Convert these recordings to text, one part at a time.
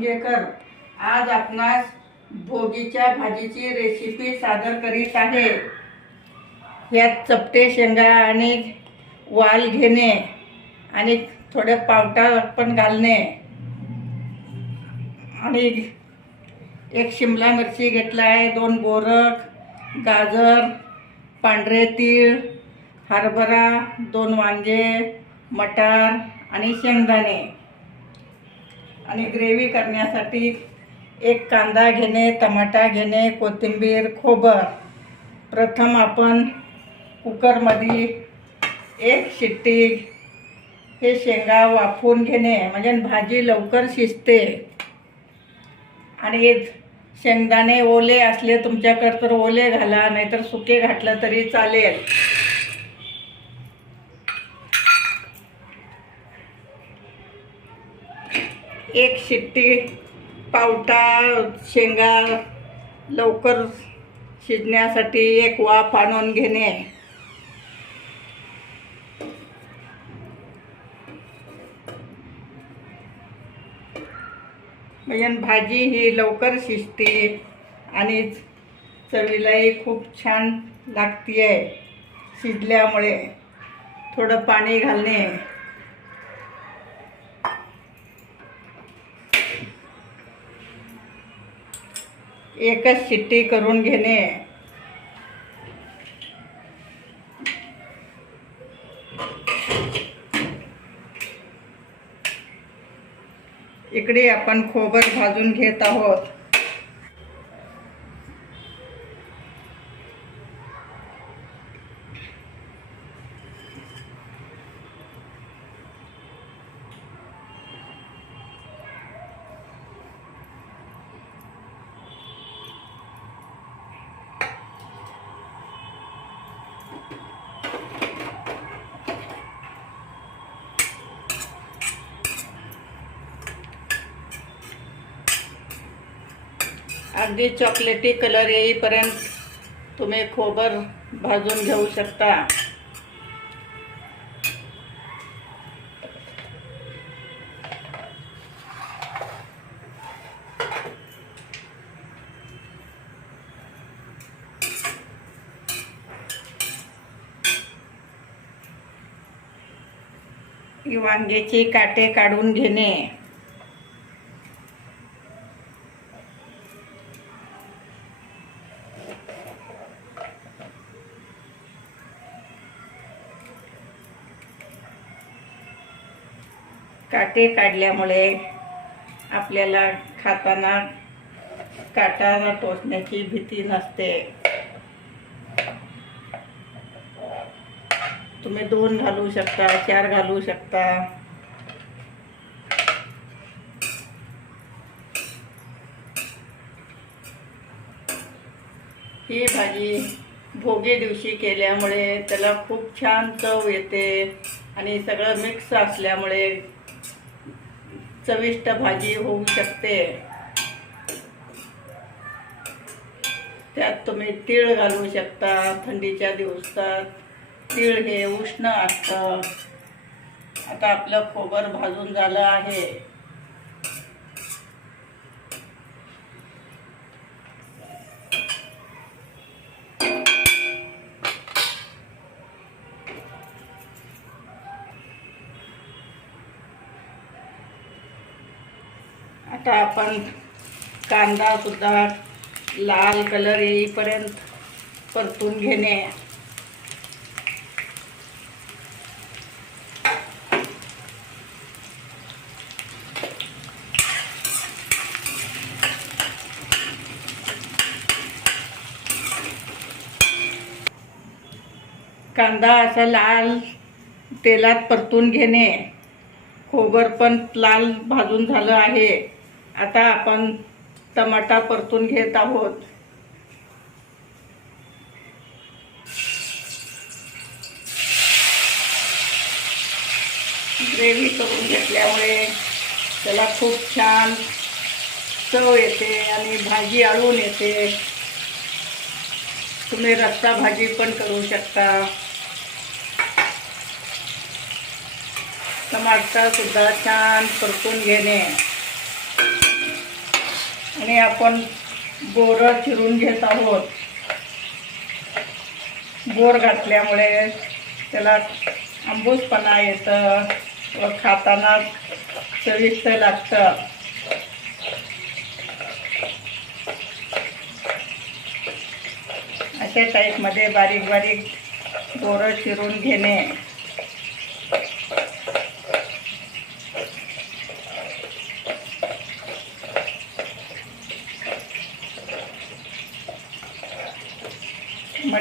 शिंगेकर आज आपणास भोगीच्या भाजीची रेसिपी सादर करीत आहे. यात चपटे शेंगा आणि वाल घेणे आणि थोडं पावटा पण घालणे आणि एक शिमला मिरची घेतला आहे दोन बोरक गाजर पांढरे तीळ हरभरा दोन वांगे मटार आणि शेंगदाणे. आणि ग्रेव्ही करण्यासाठी एक कांदा घेणे टमाटा घेणे कोथिंबीर खोबर. प्रथम आपण कुकरमध्ये एक शिट्टी हे शेंगा वाफवून घेणे म्हणजे भाजी लवकर शिजते. आणि शेंगदाणे ओले असले तुमच्याकडे तर ओले घाला नाहीतर सुके घातलं तरी चालेल. एक शिट्टी पावटा शेंगा लवकर शिजण्यासाठी एक वाफ आणून घेणे. म्हणजे भाजी ही लवकर शिजते आणि चवीलाही खूप छान लागते आहे शिजल्यामुळे. थोडं पाणी घालणे. एकच शिट्टी करून घेणे. इकडे आपण खोबर भाजून घेत आहोत. अगदी चॉकलेटी कलर येईपर्यंत तुम्ही खोबर भाजून घेऊ शकता. वांग्याचे वांग्याची काटे काढून घेणे. काटे काढल्यामुळे आपल्याला खाताना काटाला टोचण्याची भीती नसते. तुम्ही दोन घालू शकता चार घालू शकता. ही भाजी भोगी दिवशी केल्यामुळे त्याला खूप छान चव येते आणि सगळं मिक्स असल्यामुळे चविष्ट भाजी होऊ शकते. त्यात तुम्ही तीळ घालू शकता थंडीच्या दिवसात. तीळ हे उष्ण असतं. आता आपलं खोबर भाजून झालं आहे. आता आपण कांदासुद्धा लाल कलर येईपर्यंत परतून घेणे. कांदा असा लाल तेलात परतून घेणे. खोबर पण लाल भाजून झालं आहे. आता आपण टमाटा परतून घेत आहोत. ग्रेव्ही करून घेतल्यामुळे त्याला खूप छान चव येते आणि भाजी आळून येते. तुम्ही रस्सा भाजी पण करू शकता. टमाटर सुद्धा छान परतून घेणे. आणि आपण बोरं चिरून घेत आहोत. बोर घातल्यामुळे त्याला आंबूसपणा येतं व खाताना चविष्ट लागतं. अशा टाईपमध्ये बारीक बारीक बोरं चिरून घेणे.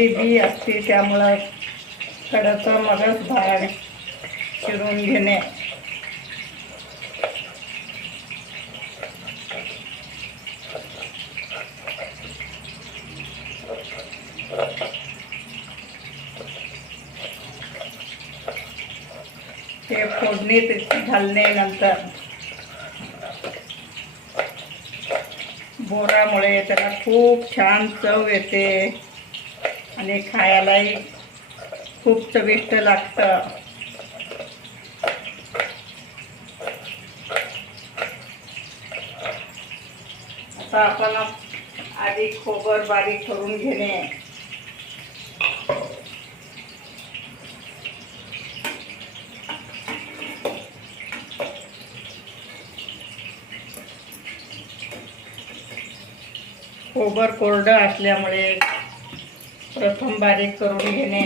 मध्ये बी असते त्यामुळं कडचं मगच भाग चिरून घेणे. ते फोडणीत घालणे नंतर बोरामुळे त्याला खूप छान चव येते. आणि खायलाही खूप चविष्ट लागतं. आता आपण आधी खोबर बारीक करून घेणे. खोबर कोरडं असल्यामुळे प्रथम बारीक करून घेणे.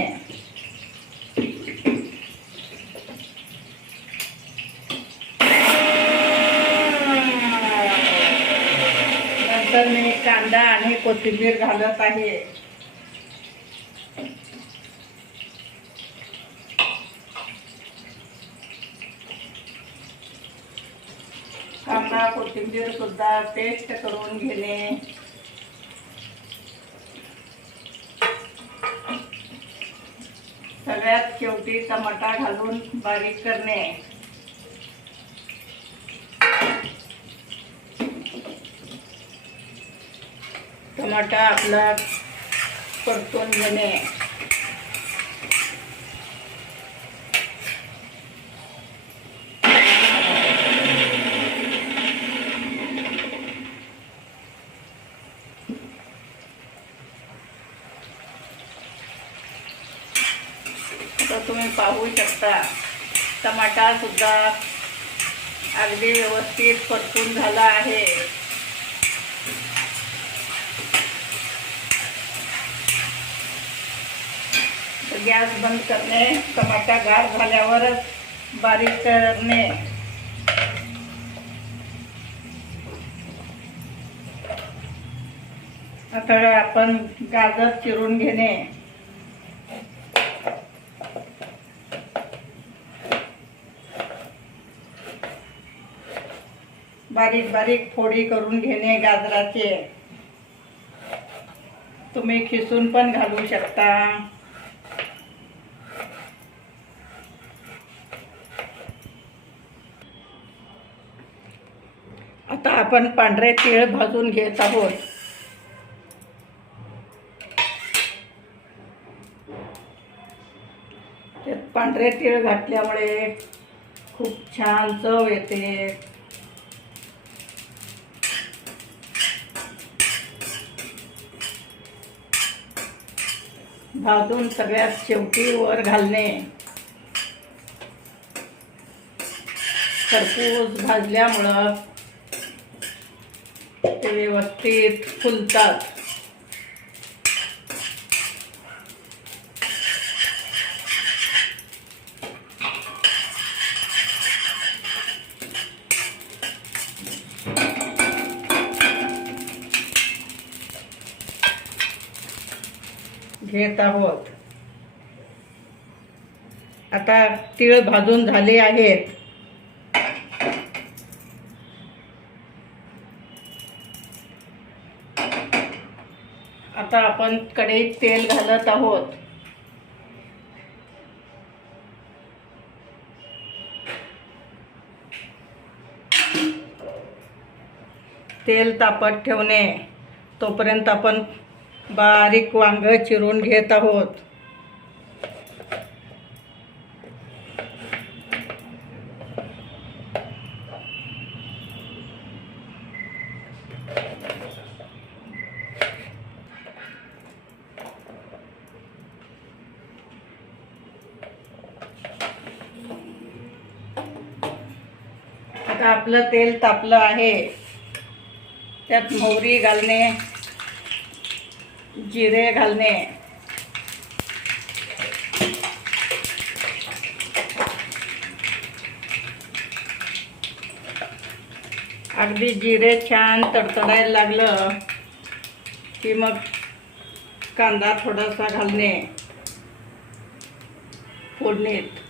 नंतर मी कांदा आणि कोथिंबीर घालत आहे. कांदा कोथिंबीर सुद्धा पेस्ट करून घेणे. सगळ्यात शेवटी टमाटा घालून बारीक करणे. टमाटा आपला परतून घेणे आता तुम्ही पाहू शकता टमाटा सुद्धा अगदी व्यवस्थित परतून झाला आहे. गॅस बंद करणे टमाटा गार झाल्यावरच बारीक करणे. आता आपण गाजर चिरून घेणे. बारीक बारीक फोडी करून घेणे गाजराचे. तुम्ही खिसून पण घालू शकता. आता आपण पांढरे तीळ भाजून घेत आहोत. पांढरे तीळ घातल्यामुळे खूप छान चव येते. भाजून सगळ्यात शेवटी वर घालणे. खरपूस भाजल्यामुळं ते व्यवस्थित फुलतात. घेत आहोत. आता तीळ भाजून झाले आहेत. आता आपण कढईत तेल घालत आहोत. तेल तापत ठेवणे. तोपर्यंत आपण बारीक वांग चिरून घेत आहोत. आता आपलं तेल तापलं आहे. त्यात मोहरी घालणे. जिरे घालणे. अगदी जिरे छान तडतडायला लागलं की मग कांदा थोडासा घालणे. फोडणीत.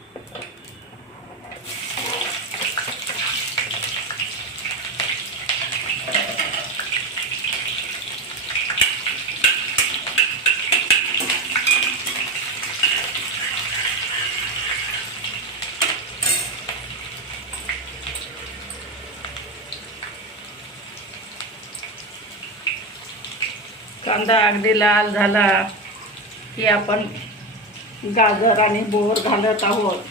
कांदा अगदी लाल झाला की आपण गाजर आणि बोर घालत आहोत.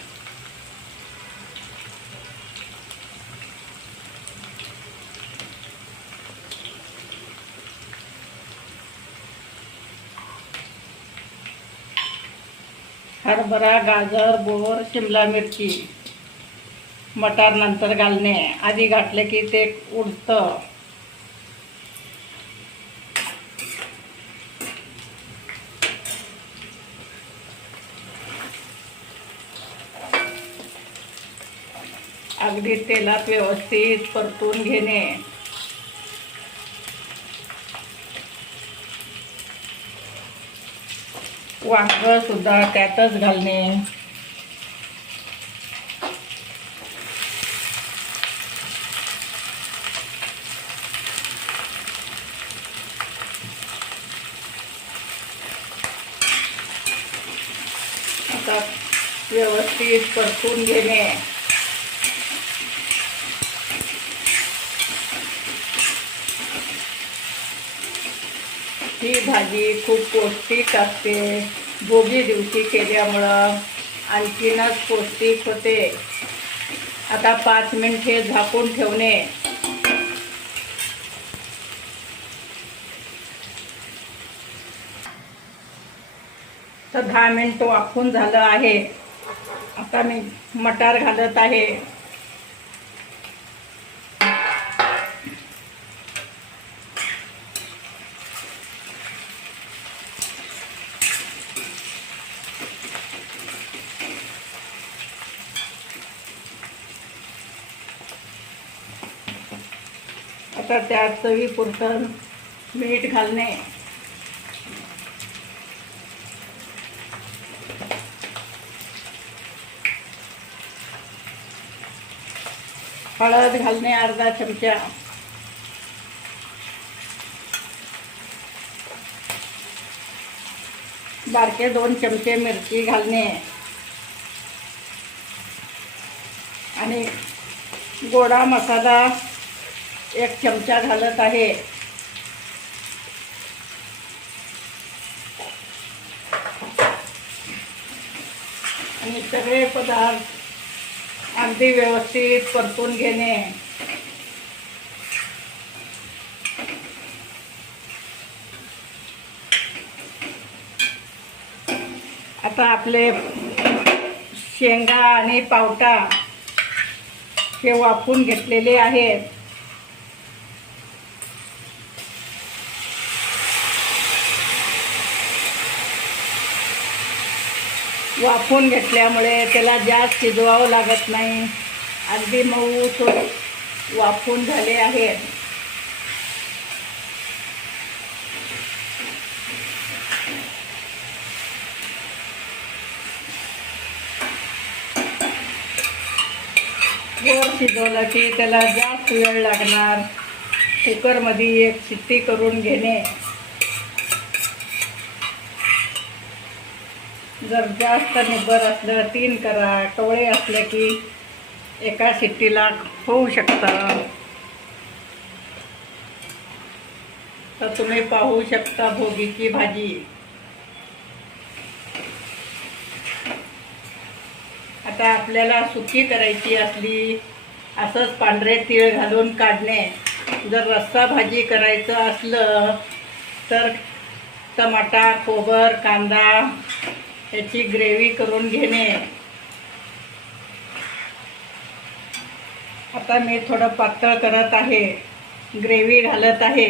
हरभरा गाजर बोर शिमला मिरची मटार नंतर घालणे. आधी घातले की ते उडतं. अगदी तेलात व्यवस्थित परतून घेणे. वांग सुद्धा त्यातच घालणे. आता व्यवस्थित परतून घेणे ही भाजी खूप पौष्टिक असते. भोगी दिवशी केल्यामुळं आणखीनच पौष्टिक होते. आता पाच मिनिटे झाकून ठेवणे. तर दहा मिनिट वाफून झालं आहे. आता मी मटार घालत आहे. आता त्यात चवीपुरतं मीठ घालणे. हळद घालणे अर्धा चमचा. बारके दोन चमचे मिरची घालणे. आणि गोडा मसाला एक चमचा घालत आहे. आणि सगळे पदार्थ अगदी व्यवस्थित परतून घेणे. आता आपले शेंगा आणि पावटा हे वाफून घेतलेले आहेत. वाफून घेतल्यामुळे त्याला जास्त शिजवावं लागत नाही. अगदी मऊ थोडे वाफून झाले आहेत वर शिजवलं की त्याला जास्त वेळ लागणार. कुकरमध्ये एक शिट्टी करून घेणे. जर जास्त निब्बर असलं तीन करा टोळे असले की एका शिट्टीला होऊ शकतं. तर तुम्ही पाहू शकता भोगीची भाजी. आता आपल्याला सुकी करायची असली असंच पांढरे तीळ घालून काढणे. जर रस्सा भाजी करायचं असलं तर टमाटा खोबर कांदा त्याची ग्रेव्ही करून घेणे. आता मी थोडं पातळ करत आहे. ग्रेव्ही घालत आहे.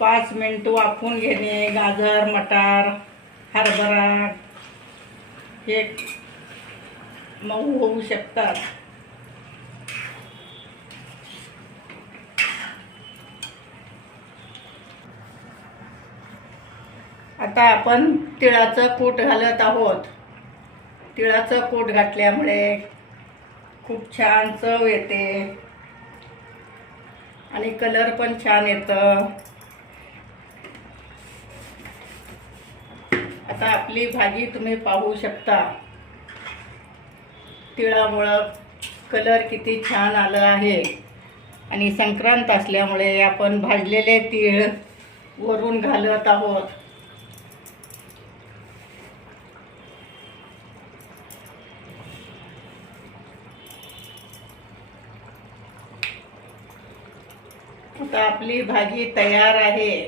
पाच मिनिट वापून घेणे गाजर मटार. हरभरा हे मऊ होऊ शकतात. आता आपण तिळाचं कूट घालत आहोत. तिळाचं कूट घातल्यामुळे खूप छान चव येते. आणि कलर पण छान येतं. आता आपली भाजी तुम्ही पाहू शकता. तिळामुळं कलर किती छान आलं आहे. आणि संक्रांत असल्यामुळे आपण भाजलेले तीळ वरून घालत आहोत. आता आपली भाजी तयार आहे.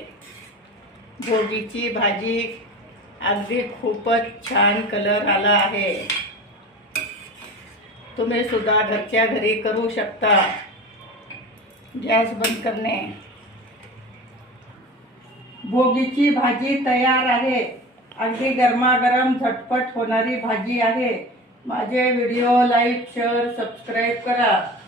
भोगीची भाजी अगदी खूपच छान कलर आला आहे. तुम्ही सुद्धा घरच्या घरी करू शकता. गॅस बंद करणे. भोगीची भाजी तयार आहे. अगदी गरमागरम झटपट होणारी भाजी आहे. माझे व्हिडिओ लाईक शेअर सबस्क्राईब करा.